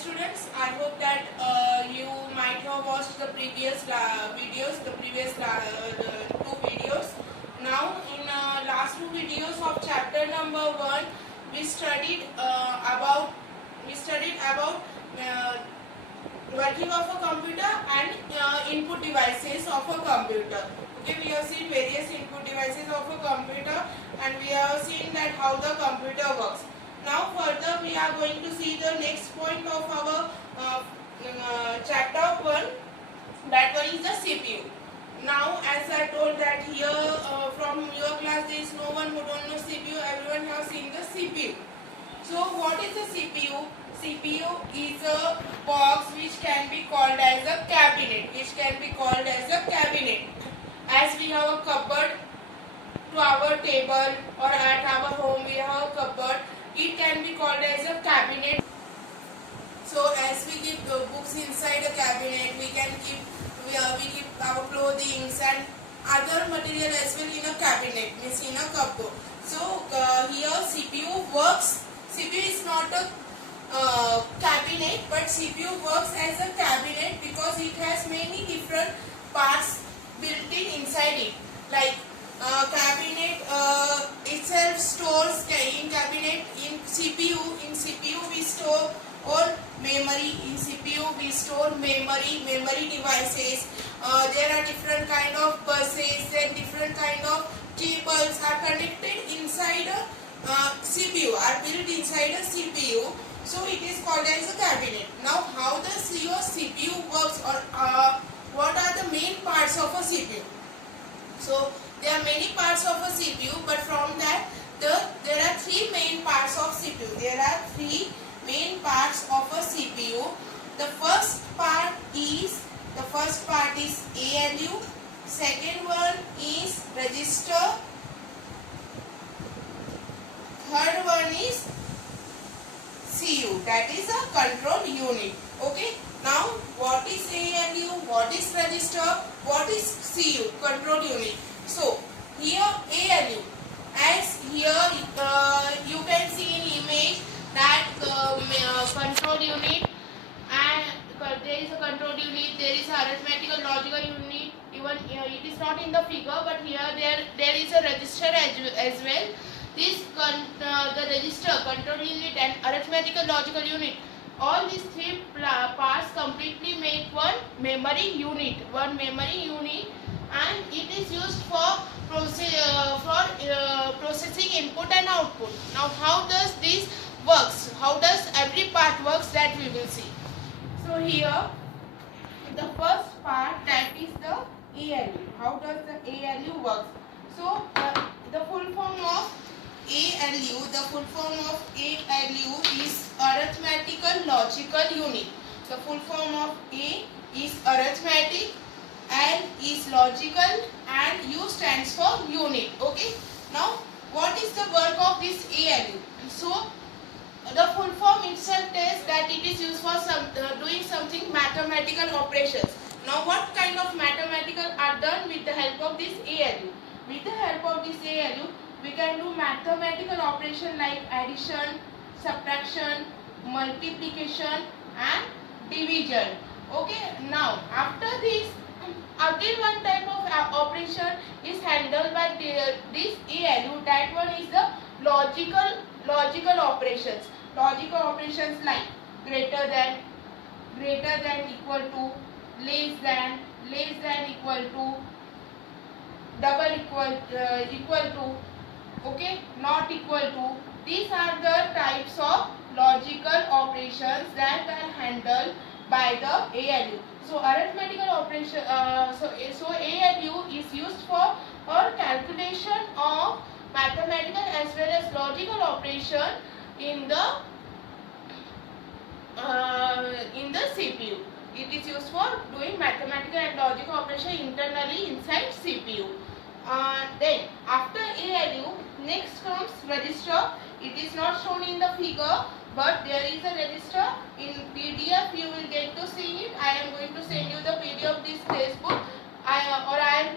students, I hope that you might have watched the previous videos, the previous two videos. Now, in last two videos of chapter number 1, we studied about working of a computer and input devices of a computer. Okay, we have seen various input devices of a computer, and we have seen that how the computer works. Now further we are going to see the next point of our chapter 1. That one is the CPU. Now as I told that here from your class there is no one who don't know CPU. Everyone have seen the CPU. So what is the CPU? CPU is a box which can be called as a cabinet. As we have a cupboard to our table or at our home we have a cupboard. It can be called as a cabinet. So as we keep books inside a cabinet, we keep our clothing and other material as well in a cabinet, means in a cupboard. So here CPU works. CPU is not a cabinet, but CPU works as a cabinet because it has many different parts built inside it. Like cabinet itself stores in cabinet. In CPU we store all memory. In CPU we store memory devices. There are different kind of buses and different kind of cables are connected inside a CPU, are built inside a CPU. So it is called as a cabinet. Now how does your CPU works, or what are the main parts of a CPU? So there are many parts of a CPU, but from that there are three main parts of CPU. There are three main parts of a CPU. The first part is ALU. Second one is register. Third one is CU, that is a control unit. Okay. Now what is ALU? What is register? What is CU? Control unit. So here ALU, as here you can see in image that control unit, and there is a control unit, there is a arithmetical logical unit. Even it is not in the figure, but here there is a register as well. This the register, control unit and arithmetical logical unit, all these three parts completely make one memory unit, and it is used for processing input and output. Now how does this works? How does every part works, that we will see. So here the first part, that is the ALU. How does the ALU works? So the full form of ALU is arithmetical logical unit. The full form of A is arithmetic, L is logical, and U stands for unit. Okay. Now what is the work of this ALU? So the full form itself says that it is used for doing something mathematical operations. Now what kind of mathematical are done with the help of this ALU? With the help of this ALU, we can do mathematical operation like addition, subtraction, multiplication and division. Okay. Now after this, again one type of operation is handled by this ALU. That one is the logical operations. Logical operations like greater than, equal to, less than, equal to, double equal to, okay, not equal to. These are the types of logical operations that are handled by the ALU. So arithmetical operation, so ALU is used for calculation of mathematical as well as logical operation in the CPU. It is used for doing mathematical and logical operation internally inside CPU. Then after ALU, next comes register. It is not shown in the figure, but there is a register. In PDF you will get to see it. I am going to send you the PDF of this textbook. I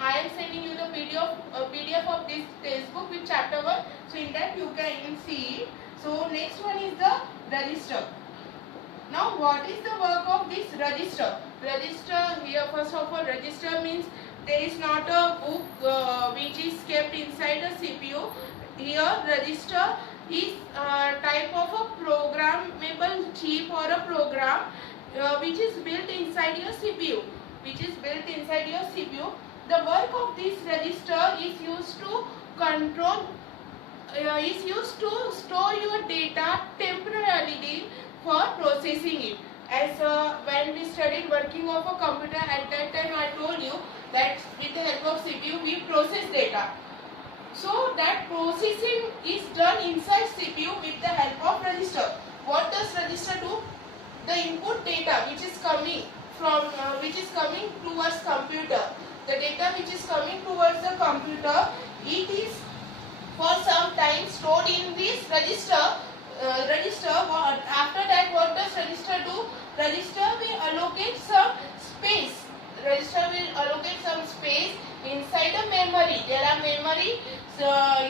am sending you the PDF of this textbook with chapter 1. So in that you can see it. So next one is the register. Now what is the work of this register? Register, here first of all, register means there is not a book which is kept inside a CPU. Here register is type of a programmable chip or a program which is built inside your CPU. Which is built inside your CPU. The work of this register is used to control, is used to store your data temporarily for processing it. As when we studied working of a computer, at that time I told you that with the help of CPU we process data. So that processing is done inside CPU with the help of register. What does register do? The input data which is coming from towards computer, the data which is coming towards the computer, it is for some time stored in this register. After that, what does register do? Register will allocate some space. Register will allocate some space inside the memory. There are memory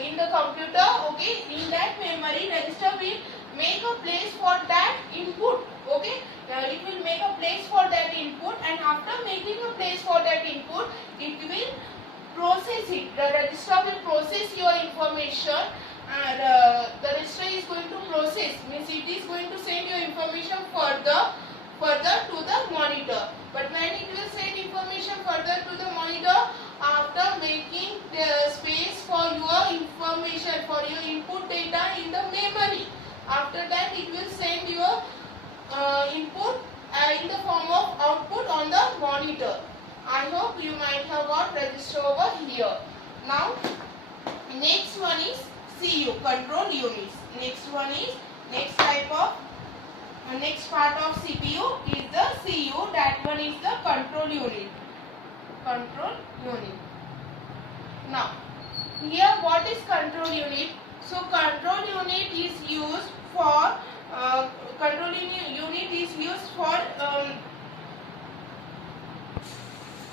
in the computer. Okay, in that memory, register will make a place for that input. Okay, it will make a place for that input, and after making a place for that input, it will process it. The register will process your information, and the register is going to process, means it is going to send your information further to the monitor. But when it will send information further to the monitor, after making the space for your information, for your input data in the memory, after that it will send your input in the form of output on the monitor. I hope you might have got register over here. Now next one is CU, control units. Next one is, next type of next part of CPU is the CU. That one is the control unit. Control unit. Now here what is control unit? So control unit is used for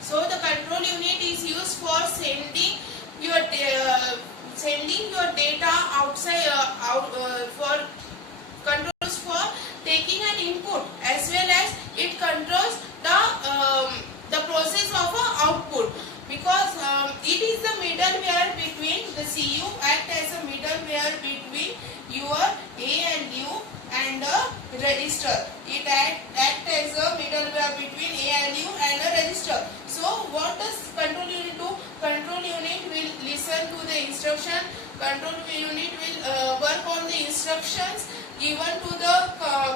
so the control unit is used for sending your data outside for controls for taking an input, as well as it controls the process of output, because it is the middleware between the CU, act as a middleware between your ALU and the register. It act as a middleware between ALU and a register. So what does control unit do? Control unit will listen to the instruction. Control unit will work on the instructions given to the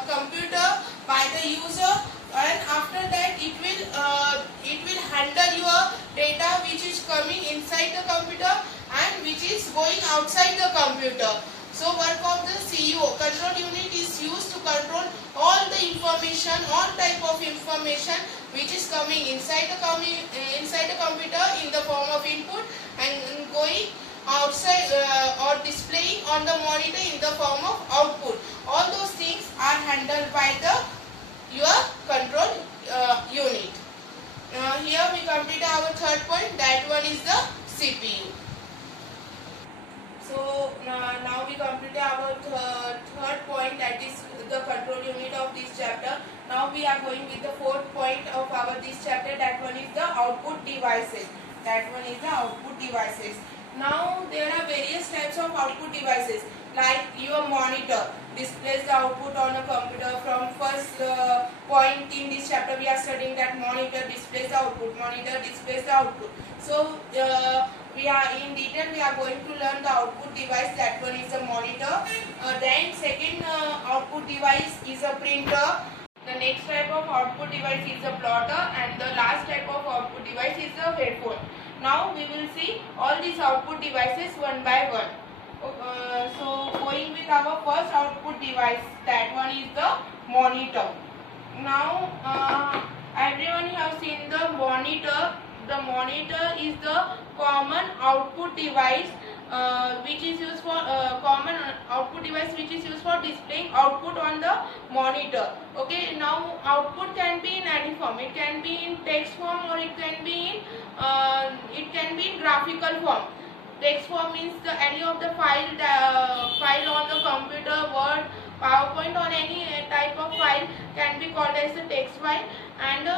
computer by the user, and after that it will handle your data which is coming inside the computer and which is going outside the computer. So work of the CU, control unit, is used to control all the information, all type of information which is coming inside the computer in the form of input and going outside or displaying on the monitor in the form of output. All those things are handled by your control unit. Here we complete our third point. That one is the CPU. So now we completed our third point, that is the control unit of this chapter. Now we are going with the fourth point of our this chapter. That one is the output devices. That one is the output devices. Now there are various types of output devices, like your monitor displays the output on a computer. From first point in this chapter we are studying that monitor displays the output. Monitor displays the output. So we are in detail we are going to learn the output device. That one is the monitor. Then second output device is a printer. The next type of output device is a plotter, and the last type of output device is a headphone. Now we will see all these output devices one by one. So going with our first output device, that one is the monitor. Now everyone have seen the monitor. The monitor is the common output device which is used for displaying output on the monitor. Okay, now output can be in any form. It can be in text form, or it can be in graphical form. Text form means any of the file on the computer, Word PowerPoint or any type of file can be called as a text file. And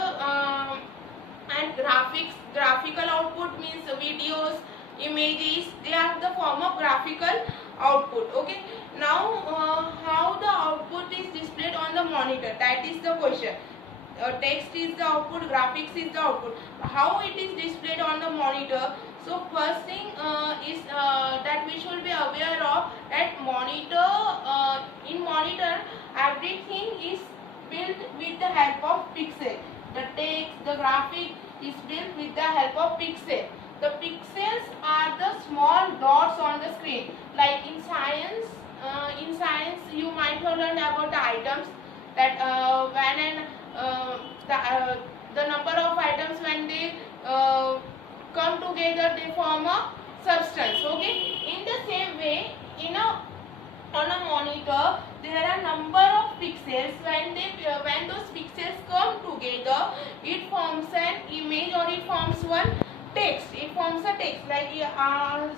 graphical output means videos, images, they are the form of graphical output. Okay, now how the output is displayed on the monitor, that is the question. Text is the output, graphics is the output. How it is displayed on the monitor? So first thing is that we should be aware of that monitor. In monitor, everything is built with the help of pixel. The text, the graphic is built with the help of pixel. The pixels are the small dots on the screen. Like in science you might have learned about the items, that the number of items, when they come together, they form a substance. Okay, in the same way, on a monitor there are number of pixels. When those pixels come together, it forms an image, or it forms one text. It forms a text. Like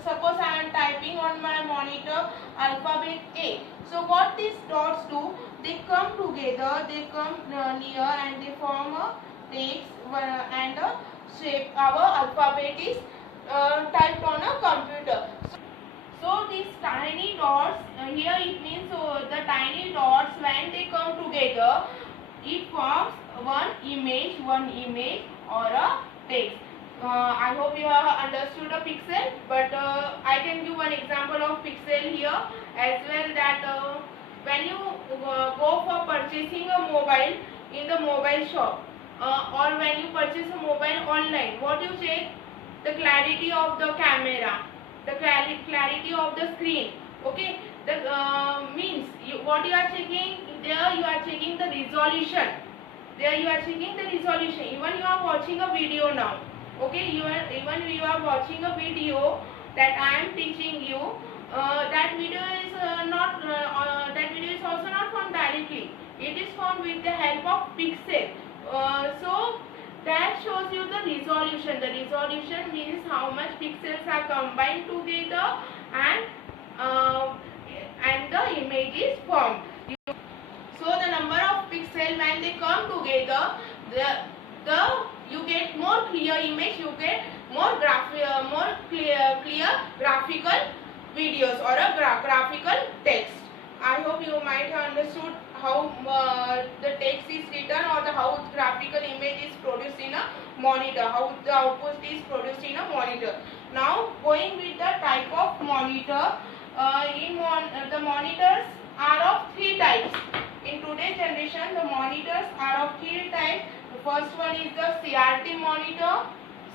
suppose I am typing on my monitor alphabet A. So what these dots do, they come together, they come near, and they form a text and a shape. Our alphabet is typed on a computer. So these tiny dots, here it means the tiny dots, when they come together, it forms one image or a text. I hope you have understood a pixel, but I can give one example of pixel here as well, that when you go for purchasing a mobile in the mobile shop, or when you purchase a mobile online, what you check? The clarity of the camera, the clarity of the screen. Okay, the means what you are checking there, you are checking the resolution. There you are checking the resolution. Even you are watching a video now. Okay, even you are watching a video that I am teaching you. That video is that video is also not formed directly. It is formed with the help of pixel. So that shows you the resolution. The resolution means how much pixels are combined together, and the image is formed. So the number of pixels, when they come together, you get more clear image, you get more clear graphical videos or a graphical text. I hope you might have understood how the text is written, or how graphical image is produced in a monitor, how the output is produced in a monitor. Now going with the type of monitor, the monitors are of three types. In today's generation, the monitors are of three types. The first one is the CRT monitor,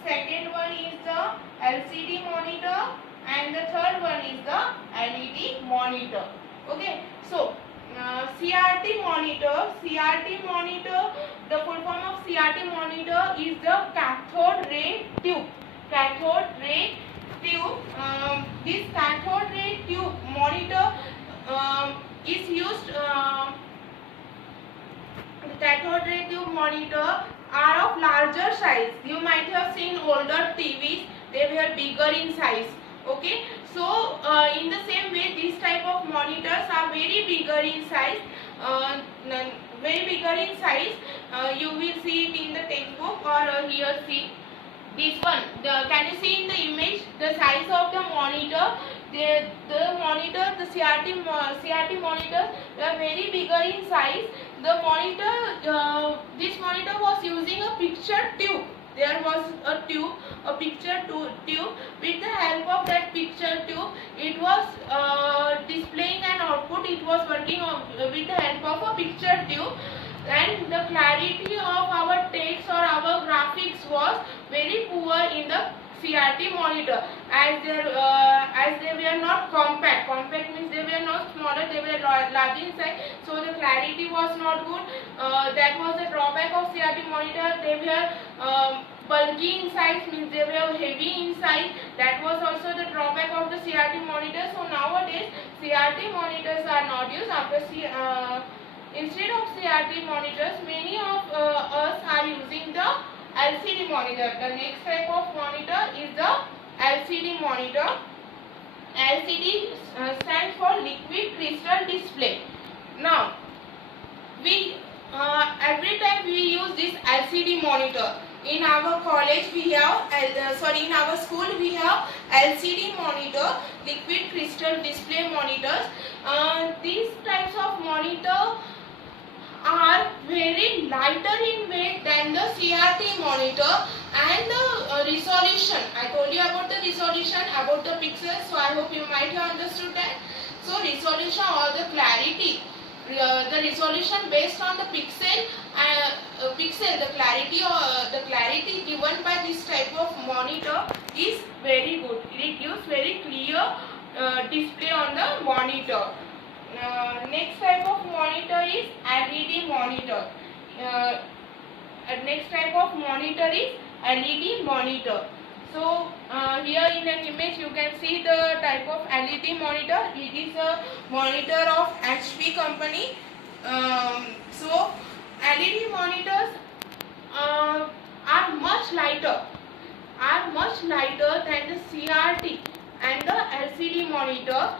second one is the LCD monitor, and the third one is the LED monitor. Okay, so CRT monitor, the full form of CRT monitor is the cathode ray tube. Cathode ray tube. This cathode ray tube monitor is used. The cathode ray tube monitor are of larger size. You might have seen older TVs; they were bigger in size. Okay, so in the same way, these type of monitors are very bigger in size. You will see it in the textbook, or here see this one. Can you see in the image the size of the monitor? The monitor, the CRT monitor, they are very bigger in size. The monitor, this monitor was using a picture tube. There was a picture tube. With the help of that picture tube, it was displaying an output. It was working with the help of a picture tube, and the clarity of our text or our graphics was very poor in the CRT monitor, as they were not compact. Compact means they were not smaller, they were large in size, so the clarity was not good. That was the drawback of CRT monitor. They were bulky in size, means they were heavy in size. That was also the drawback of the CRT monitor. So nowadays CRT monitors are not used. Instead of CRT monitors, many of us are using the LCD monitor. The next type of monitor is the LCD monitor. LCD stands for liquid crystal display. Now, we every time we use this LCD monitor. In our college we have in our school we have LCD monitor, liquid crystal display monitors. These types of monitor are very lighter in weight than the CRT monitor, and the resolution. I told you about the resolution, about the pixels, so I hope you might have understood that. So resolution or the clarity, the resolution based on the the clarity given by this type of monitor is very good. It gives very clear display on the monitor. Next type of monitor is LED monitor. Next type of monitor is LED monitor. So here in an image you can see the type of LED monitor. It is a monitor of HP company. So LED monitors are much lighter than the CRT and the LCD monitor,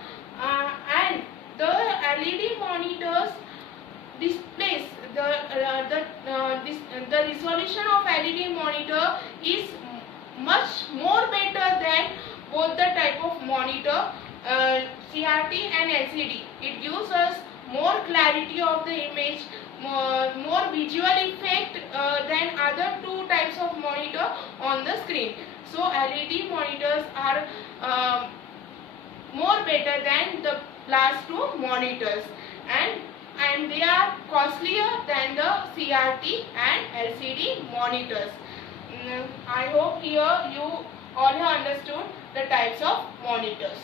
and the LED monitors displays the resolution of LED monitor is much more better than both the type of monitor, CRT and LCD. It gives us more clarity of the image, more visual effect than other two types of monitor on the screen. So LED monitors are more better than the last two monitors, and they are costlier than the CRT and LCD monitors. I hope here you all have understood the types of monitors.